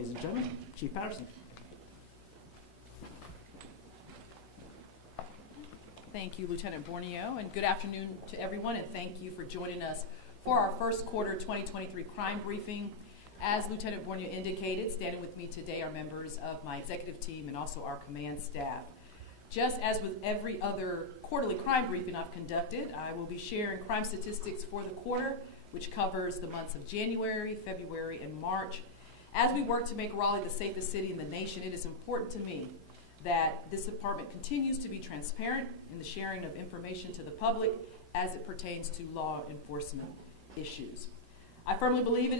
ladies and gentlemen, Chief Patterson. Thank you, Lieutenant Borneo, and good afternoon to everyone, and thank you for joining us for our first quarter 2023 crime briefing. As Lieutenant Borneo indicated, standing with me today are members of my executive team and also our command staff. Just as with every other quarterly crime briefing I've conducted, I will be sharing crime statistics for the quarter, which covers the months of January, February, and March. As we work to make Raleigh the safest city in the nation, it is important to me that this department continues to be transparent in the sharing of information to the public as it pertains to law enforcement issues. I firmly believe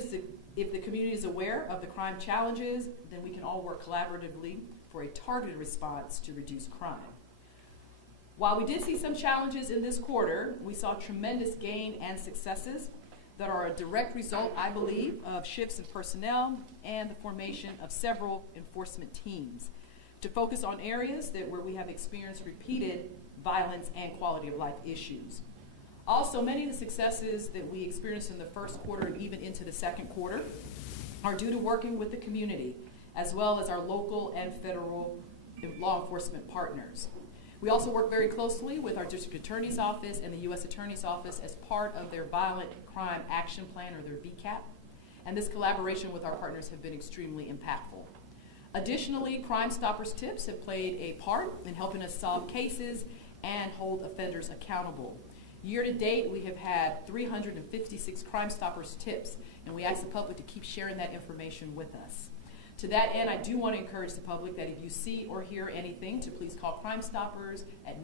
if the community is aware of the crime challenges, then we can all work collaboratively for a targeted response to reduce crime. While we did see some challenges in this quarter, we saw tremendous gain and successes that are a direct result, I believe, of shifts in personnel and the formation of several enforcement teams to focus on areas where we have experienced repeated violence and quality of life issues. Also, many of the successes that we experienced in the first quarter and even into the second quarter are due to working with the community, as well as our local and federal law enforcement partners. We also work very closely with our District Attorney's Office and the U.S. Attorney's Office as part of their Violent Crime Action Plan, or their VCAP, and this collaboration with our partners have been extremely impactful. Additionally, Crime Stoppers tips have played a part in helping us solve cases and hold offenders accountable. Year to date, we have had 356 Crime Stoppers tips, and we ask the public to keep sharing that information with us. To that end, I do want to encourage the public that if you see or hear anything, to please call Crime Stoppers at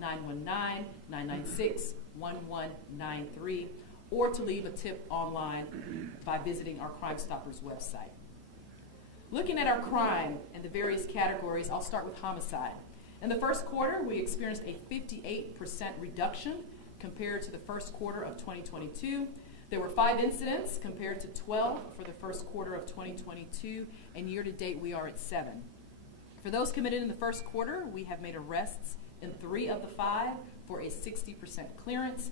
919-996-1193, or to leave a tip online by visiting our Crime Stoppers website. Looking at our crime and the various categories, I'll start with homicide. In the first quarter, we experienced a 58% reduction compared to the first quarter of 2022. There were 5 incidents compared to 12 for the first quarter of 2022, and year to date we are at 7. For those committed in the first quarter, we have made arrests in 3 of the 5 for a 60% clearance.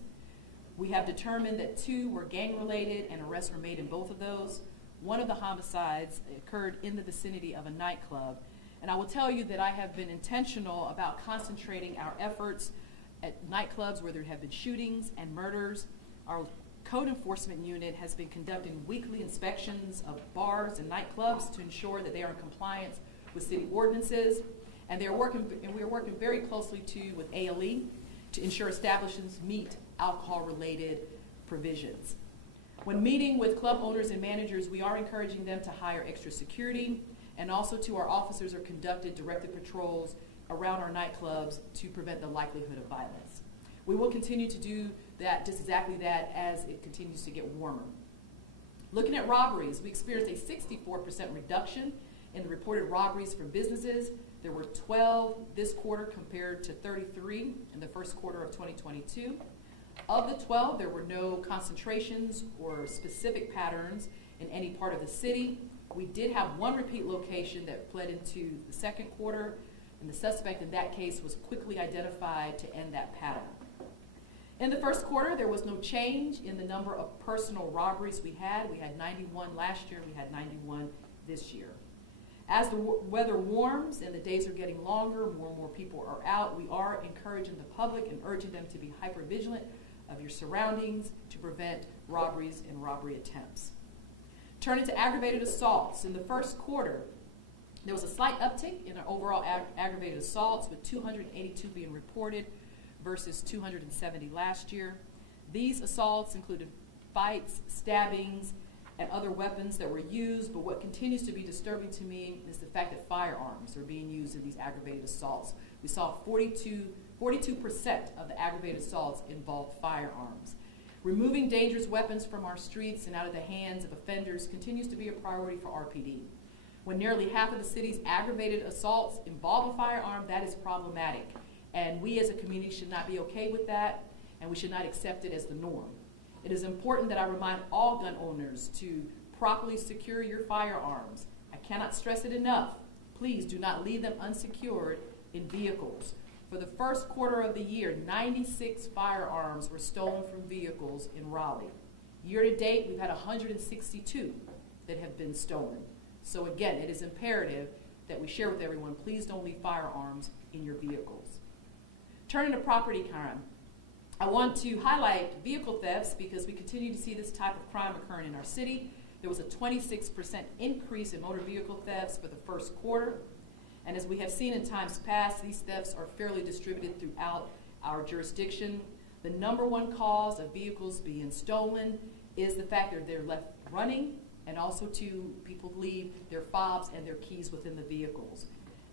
We have determined that 2 were gang-related, and arrests were made in both of those. One of the homicides occurred in the vicinity of a nightclub, and I will tell you that I have been intentional about concentrating our efforts at nightclubs where there have been shootings and murders. Our code enforcement unit has been conducting weekly inspections of bars and nightclubs to ensure that they are in compliance with city ordinances, and we are working very closely too with ALE to ensure establishments meet alcohol-related provisions. When meeting with club owners and managers, we are encouraging them to hire extra security, and also to our officers are conducted directed patrols around our nightclubs to prevent the likelihood of violence. We will continue to do that, just exactly that, as it continues to get warmer. Looking at robberies, we experienced a 64% reduction in the reported robberies from businesses. There were 12 this quarter compared to 33 in the first quarter of 2022. Of the 12, there were no concentrations or specific patterns in any part of the city. We did have 1 repeat location that fled into the second quarter, and the suspect in that case was quickly identified to end that pattern. In the first quarter, there was no change in the number of personal robberies we had. We had 91 last year, we had 91 this year. As the weather warms and the days are getting longer, more and more people are out, we are encouraging the public and urging them to be hyper-vigilant of your surroundings to prevent robberies and robbery attempts. Turning to aggravated assaults, in the first quarter, there was a slight uptick in our overall aggravated assaults, with 282 being reported versus 270 last year. These assaults included fights, stabbings, and other weapons that were used, but what continues to be disturbing to me is the fact that firearms are being used in these aggravated assaults. We saw 42% of the aggravated assaults involved firearms. Removing dangerous weapons from our streets and out of the hands of offenders continues to be a priority for RPD. When nearly half of the city's aggravated assaults involve a firearm, that is problematic. And we as a community should not be okay with that, and we should not accept it as the norm. It is important that I remind all gun owners to properly secure your firearms. I cannot stress it enough. Please do not leave them unsecured in vehicles. For the first quarter of the year, 96 firearms were stolen from vehicles in Raleigh. Year to date, we've had 162 that have been stolen. So again, it is imperative that we share with everyone, please don't leave firearms in your vehicles. Turning to property crime, I want to highlight vehicle thefts because we continue to see this type of crime occurring in our city. There was a 26% increase in motor vehicle thefts for the first quarter. And as we have seen in times past, these thefts are fairly distributed throughout our jurisdiction. The number one cause of vehicles being stolen is the fact that they're left running, and also people leave their fobs and their keys within the vehicles.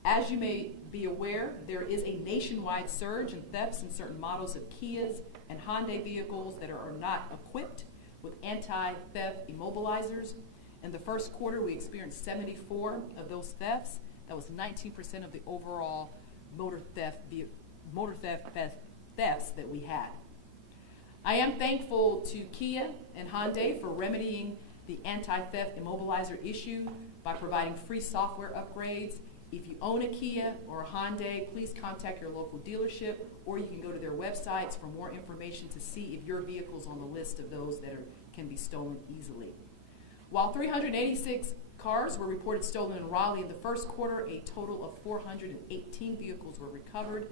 As you may be aware, there is a nationwide surge in thefts in certain models of Kias and Hyundai vehicles that are not equipped with anti-theft immobilizers. In the first quarter, we experienced 74 of those thefts. That was 19% of the overall motor theft thefts that we had. I am thankful to Kia and Hyundai for remedying the anti-theft immobilizer issue by providing free software upgrades. If you own a Kia or a Hyundai, please contact your local dealership, or you can go to their websites for more information to see if your vehicle is on the list of those that can be stolen easily. While 386 cars were reported stolen in Raleigh in the first quarter, a total of 418 vehicles were recovered.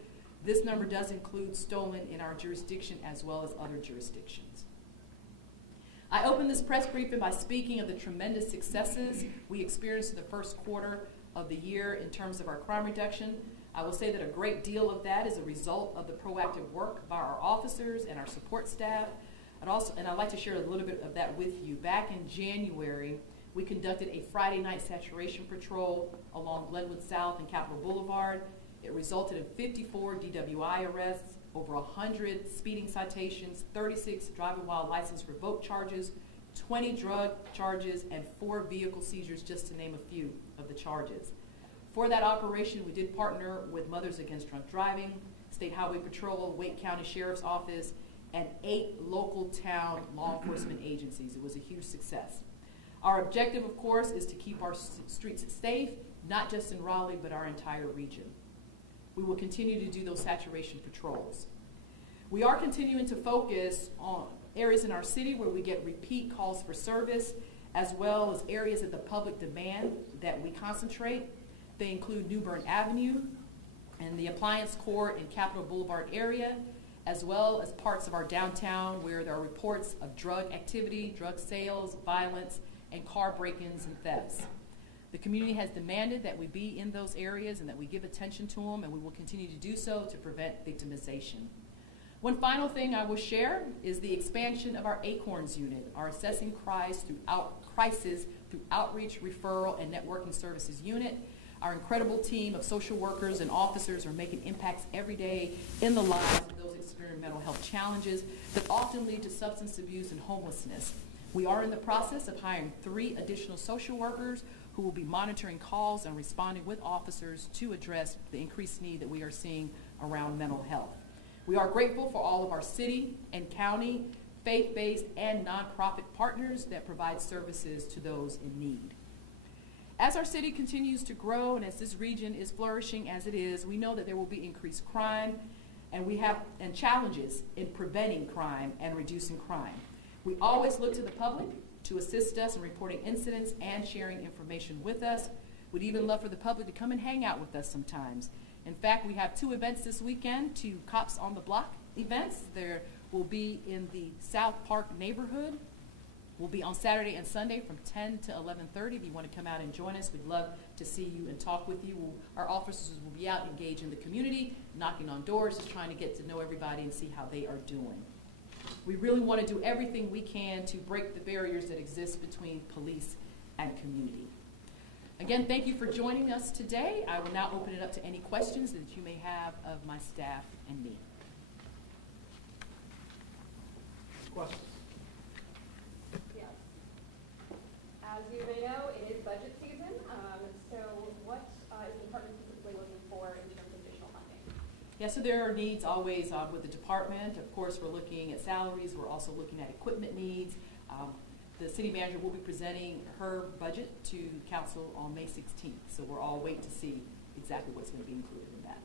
This number does include stolen in our jurisdiction as well as other jurisdictions. I opened this press briefing by speaking of the tremendous successes we experienced in the first quarter of the year in terms of our crime reduction. I will say that a great deal of that is a result of the proactive work by our officers and our support staff. I'd like to share a little bit of that with you. Back in January, we conducted a Friday night saturation patrol along Glenwood South and Capitol Boulevard. It resulted in 54 DWI arrests, over 100 speeding citations, 36 driving while license revoked charges, 20 drug charges, and 4 vehicle seizures, just to name a few of the charges. For that operation, we did partner with Mothers Against Drunk Driving, State Highway Patrol, Wake County Sheriff's Office, and 8 local town law enforcement agencies. It was a huge success. Our objective, of course, is to keep our streets safe, not just in Raleigh, but our entire region. We will continue to do those saturation patrols. We are continuing to focus on areas in our city where we get repeat calls for service, as well as areas that the public demand that we concentrate. They include New Bern Avenue and the Appliance Court in Capitol Boulevard area, as well as parts of our downtown where there are reports of drug activity, drug sales, violence, and car break-ins and thefts. The community has demanded that we be in those areas and that we give attention to them, and we will continue to do so to prevent victimization. One final thing I will share is the expansion of our ACORNS unit, our Assessing Crisis through Outreach, Referral, and Networking Services unit. Our incredible team of social workers and officers are making impacts every day in the lives of those experiencing mental health challenges that often lead to substance abuse and homelessness. We are in the process of hiring 3 additional social workers who will be monitoring calls and responding with officers to address the increased need that we are seeing around mental health. We are grateful for all of our city and county, faith-based, and nonprofit partners that provide services to those in need. As our city continues to grow and as this region is flourishing as it is, we know that there will be increased crime, and challenges in preventing crime and reducing crime. We always look to the public to assist us in reporting incidents and sharing information with us. We'd even love for the public to come and hang out with us sometimes. In fact, we have 2 events this weekend, 2 Cops on the Block events. There will be in the South Park neighborhood. We'll be on Saturday and Sunday from 10 to 11:30. If you want to come out and join us, we'd love to see you and talk with you. Our officers will be out engaged in the community, knocking on doors, just trying to get to know everybody and see how they are doing. We really want to do everything we can to break the barriers that exist between police and community. Again, thank you for joining us today. I will now open it up to any questions that you may have of my staff and me. Questions? Yes. As you may know, it is budget season. So what is the department specifically looking for in terms of additional funding? Yeah, so there are needs always with the department. Of course, we're looking at salaries. We're also looking at equipment needs. The city manager will be presenting her budget to council on May 16th. So we're all waiting to see exactly what's going to be included in that.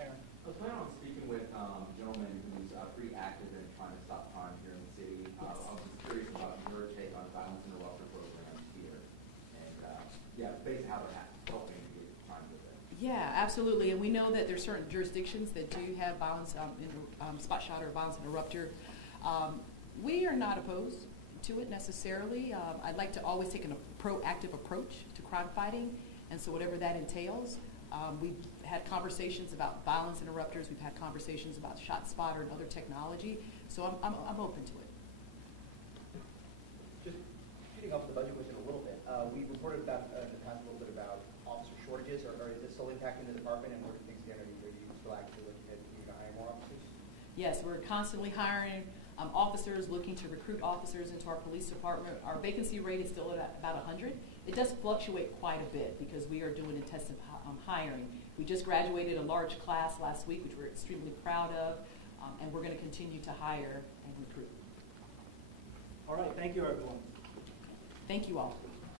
Aaron? I was planning on speaking with a gentleman who's pretty active in trying to stop crime here in the city. Yes. I was just curious about your take on violence interrupter programs here. how they're helping with crime with it. Yeah, absolutely. And we know that there's certain jurisdictions that do have violence, spot shot or violence interrupter. We are not opposed to it necessarily. I'd like to always take a proactive approach to crime fighting, and so whatever that entails. We've had conversations about violence interrupters. We've had conversations about shot spotter and other technology. So I'm open to it. Just shooting off the budget question a little bit. We reported about in the past a little bit about officer shortages. Or is this still impacting the department, and where do things stand? Are you still actively looking at continuing to hire more officers? Yes, we're constantly hiring officers, looking to recruit officers into our police department. Our vacancy rate is still at about 100. It does fluctuate quite a bit because we are doing intensive hiring. We just graduated a large class last week, which we're extremely proud of, and we're going to continue to hire and recruit. All right, thank you, everyone. Thank you all.